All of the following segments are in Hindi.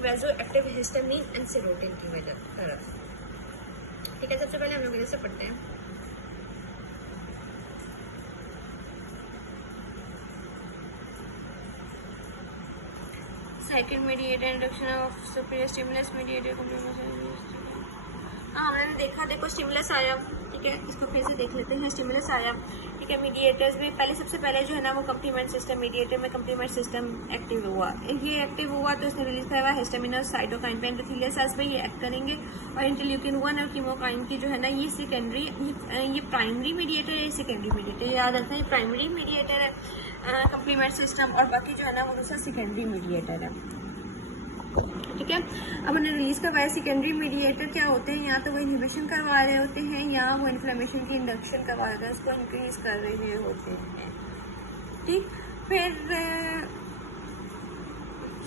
वेजो एक्टिव हिस्टामिन एंड सेरोटिन की वजह तरफ। ठीक है, सबसे पहले हम लोग इधर से पढ़ते हैं। Second mediator induction of superior stimulus mediator हमने देखा, देखो स्टिमुलस आया, ठीक है, इसको फिर से देख लेते हैं। स्टिमुलस आया, ठीक है, मीडिएटर्स में पहले सबसे पहले जो है ना वो कंप्लीमेंट सिस्टम, मीडिएटर में कंप्लीमेंट सिस्टम एक्टिव हुआ। ये एक्टिव हुआ तो इसने रिलीज कराया हिस्टामिन और साइटोकाइन पे, एंडोथेलियल सेल्स पे ये एक्ट करेंगे। और इंटरल्यूकिन 1 और कीमोकाइन की जो है ना ये सेकेंडरी, ये प्राइमरी मीडिएटर है, सेकेंडरी मीडिएटर, याद रखना ये प्राइमरी मीडिएटर है कंप्लीमेंट सिस्टम, और बाकी जो है ना वो दूसरा सेकेंडरी मीडिएटर है। ठीक है, अब उन्हें रिलीज करवाया। सेकेंडरी मीडिएटर क्या होते हैं, या तो वो इनहिबिशन करवा रहे होते हैं या वो इन्फ्लेमेशन की इंडक्शन करवा रहे होते हैं, उसको इंक्रीज कर रहे होते हैं। ठीक, फिर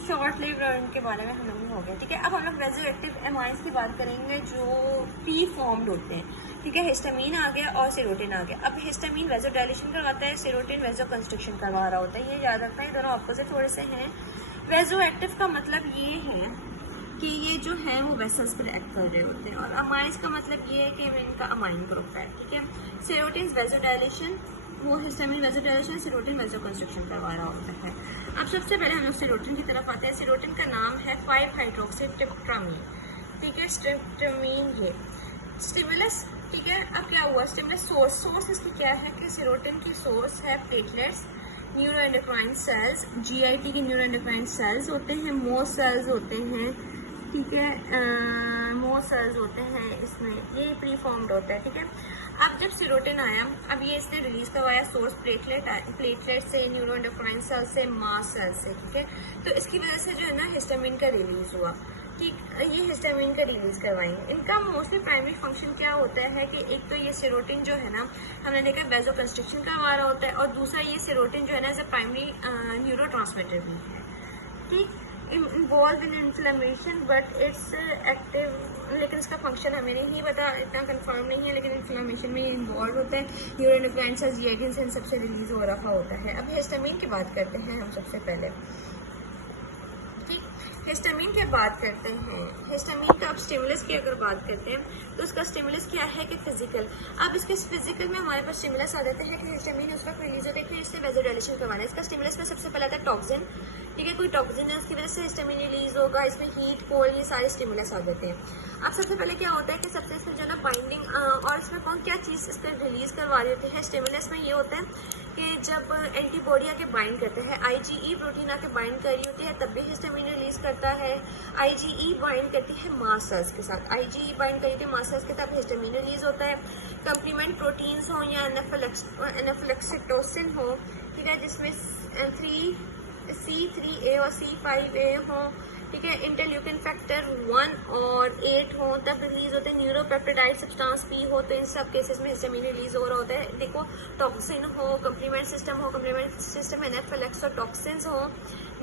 शॉर्ट लिव के बारे में हम लोग हो गया। ठीक है, अब हम लोग वेजोएक्टिव एमाइंस की बात करेंगे जो प्री फॉर्म्ड होते हैं। ठीक है, हिस्टामिन आ गया और सेरोटिन आ गया। अब हिस्टामिन वेजो डायलेशन करवाता है, सेरोटिन वेजो कंस्ट्रक्शन करवा रहा होता है। ये याद रखना है, दोनों ऑपोजिट थोड़े से हैं। वेजो एक्टिव का मतलब ये है कि ये जो है वो वेसल्स पर एक्ट कर रहे होते हैं, और अमाइंस का मतलब ये है कि इनका अमाइन ग्रुप है। ठीक है, सेरोटिन वेजो डायलेशन, वो हिस्टामिन वेजो डायलेशन, सेरोटिन वेजो कंस्ट्रक्शन करवा रहा होता है। अब सबसे पहले हम लोग सेरोटिन की तरफ आते हैं। सेरोटिन का नाम है 5-हाइड्रोक्सीट्रिप्टामीन। ठीक है, स्ट्रिप्टामीन ये स्टिमुलस। ठीक है, अब क्या हुआ, स्टिमुलस सोर्स इसकी क्या है कि सेरोटिन की सोर्स है प्लेटलेट्स, न्यूरोएंडोक्राइन सेल्स, जीआईटी के न्यूरोएंडोक्राइन सेल्स होते हैं, मो सेल्स होते हैं। ठीक है, मो सेल्स होते हैं इसमें, ये प्री फॉर्म्ड होता है। ठीक है, अब जब सेरोटिन आया, अब ये इसने रिलीज करवाया सोर्स प्लेटलेट से, न्यूरोएंडोक्राइन सेल से, मास सेल से। ठीक है, तो इसकी वजह से जो है ना हिस्टामिन का रिलीज हुआ। ठीक, ये हिस्टामिन का रिलीज करवाएंगे। इनका मोस्टली प्राइमरी फंक्शन क्या होता है कि एक तो ये सेरोटिन जो है ना हमने देखा वेजो कंस्ट्रक्शन करवा रहा होता है, और दूसरा ये सेरोटिन जो है ना एज अ प्राइमरी न्यूरोट्रांसमीटर भी है। ठीक, involve in inflammation but it's active, लेकिन इसका फंक्शन हमें नहीं पता, इतना कंफर्म नहीं है, लेकिन इन्फ्लेमेशन में ये इन्वॉल्व होता है। न्यूरोएंडोक्राइन सेल्स, जीआईटी सेल्स सबसे रिलीज हो रहा होता है। अब हिस्टामिन की बात करते हैं हम सबसे पहले। ठीक, हिस्टामिन की बात करते हैं। हिस्टामिन का अब स्टिमुलस की अगर बात करते हैं तो उसका स्टिमुलस क्या है कि फिजिकल। अब इसके फिजिकल में हमारे पास स्टिमुलस आ जाते हैं कि हिस्टामिन उस वक्त रिलीज होता है कि इससे वेजोडाइलेशन करवाना है। इसका स्टिमुलस में सबसे पहले आता है टॉक्सिन। ठीक है, कोई टॉक्सिन है उसकी वजह से हिस्टामिन रिलीज होगा, इसमें हीट, कोल्ड, ये सारे स्टिमुलस आ जाते हैं। अब सबसे पहले क्या होता है कि सबसे इसमें जो है ना बाइंडिंग, और इसमें कौन क्या चीज़ इस पर रिलीज करवा रही होती है स्टिमुलस में, ये होता है कि जब एंटीबॉडी आके बाइंड करते हैं, आईजीई प्रोटीन आके बाइंड कर रही होती है तब भी हिस्टामिन रिलीज करता है। आईजीई बाइंड करती है मास सेल्स के साथ, आईजीई बाइंड करती है मास सेल्स के साथ हिस्टामिन रिलीज होता है। कंप्लीमेंट प्रोटीन्स हो या एनाफिलैक्टोसिन हो, ठीक है, जिसमें C3A और C5A हो। ठीक है, इंटरल्यूकिन फैक्टर 1 और 8 हो तब रिलीज होते हैं। न्यूरोपेप्टाइड सब्सटेंस P हो तो इन सब केसेस में हिस्टामिन रिलीज हो रहा होता है। देखो, टॉक्सिन हो, कंप्लीमेंट सिस्टम हो, कंप्लीमेंट सिस्टम एनाफिलैक्टोसिस और टॉक्सिन्स हो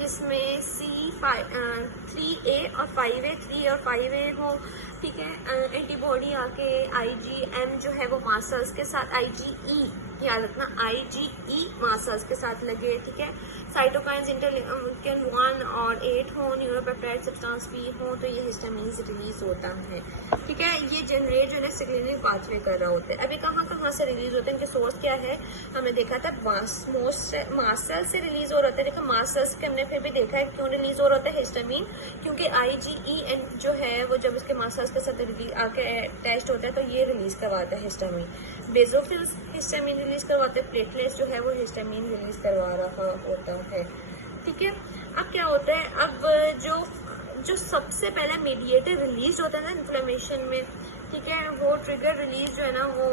जिसमें C3A और 5A, 3 और 5A हो। ठीक है, एंटीबॉडी आके IgM जो है वो मास सेल्स के साथ, IgE याद रखना, IgE मास सेल्स के साथ लगे। ठीक है, साइटोकाइंस इंटरल्यूकिन 1 और 8 हो, न्यूरोपेप्टाइड सब्सटेंस P हो तो ये हिस्टामिन से रिलीज होता है। ठीक है, ये जनरेट जो है सिग्नलिंग पाथवे कर रहा होता है। अभी कहाँ से रिलीज होते हैं, इनके सोर्स क्या है हमने देखा था, मास सेल से रिलीज हो रहा होता है। देखो, मास सेल्स के हमने फिर भी देखा है क्यों रिलीज हो रहा होता है हिस्टामिन, क्योंकि IgE जो है वो जब इसके मास सेल्स के साथ आके अटैच्ड होता है तो ये रिलीज करवाता है हिस्टामिन। बेसोफिल्स हिस्टामिन रिलीज करवाते हैं, प्लेटलेट्स जो है वो हिस्टामिन रिलीज करवा रहा होता है। ठीक है, अब क्या होता है, अब जो सबसे पहले मीडिएटर रिलीज होता है ना इन्फ्लेमेशन में, ठीक है, वो ट्रिगर रिलीज जो है ना वो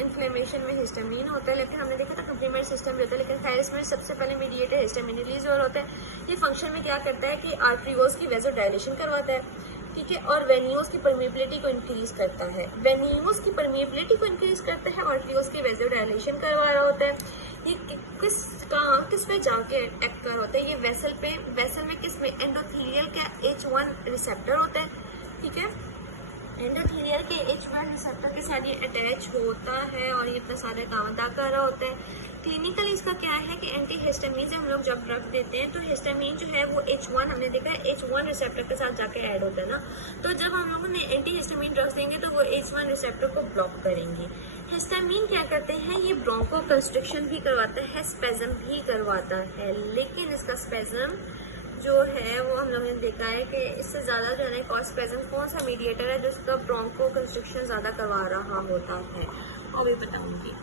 इन्फ्लेमेशन में हिस्टामिन होता है। लेकिन हमने देखा था कंप्लीमेंट सिस्टम भी होता है, लेकिन खैर इसमें सबसे पहले मीडिएटर हिस्टामिन रिलीज हो रहा होता है। ये फंक्शन में क्या करता है कि आर्टरीओल्स की वेजो डायलेशन करवाता है। ठीक है, और वेन्यूल्स की परमिबिलिटी को इंक्रीज करता है। वेन्यूल्स की परमिबिलिटी को इंक्रीज करता है, आर्टरीओल्स की वेजो डायलेशन करवा रहा होता है। ये किस पे जाके एक्ट कर रहा होता है, ये वेसल पे, वेसल में किस में, एंडोथेलियल का H1 रिसेप्टर होता है। ठीक है, एंडोथेलियल के H1 रिसेप्टर के साथ ये अटैच होता है और ये अपना सारे काम अदा कर रहा होता है। क्लिनिकल इसका क्या है कि एंटी हिस्टामिन से हम लोग जब ड्रग देते हैं तो हिस्टामिन जो है वो H1 हमने देखा है H1 रिसेप्टर के साथ जाके ऐड होता है ना, तो जब हम लोगों ने एंटी हिस्टामिन ड्रग्स देंगे तो वो H1 रिसेप्टर को ब्लॉक करेंगे। हिस्टामिन क्या करते हैं, ये ब्रोंको कंस्ट्रिक्शन भी करवाता है, स्पेज़म भी करवाता है, लेकिन इसका स्पेज़म जो है वो हम लोगों ने देखा है कि इससे ज़्यादा जो है ना कॉज स्पेज़म कौन सा मीडिएटर है जिसका ब्रोंको कंस्ट्रिक्शन ज़्यादा करवा रहा होता है, वो भी बताऊँगी।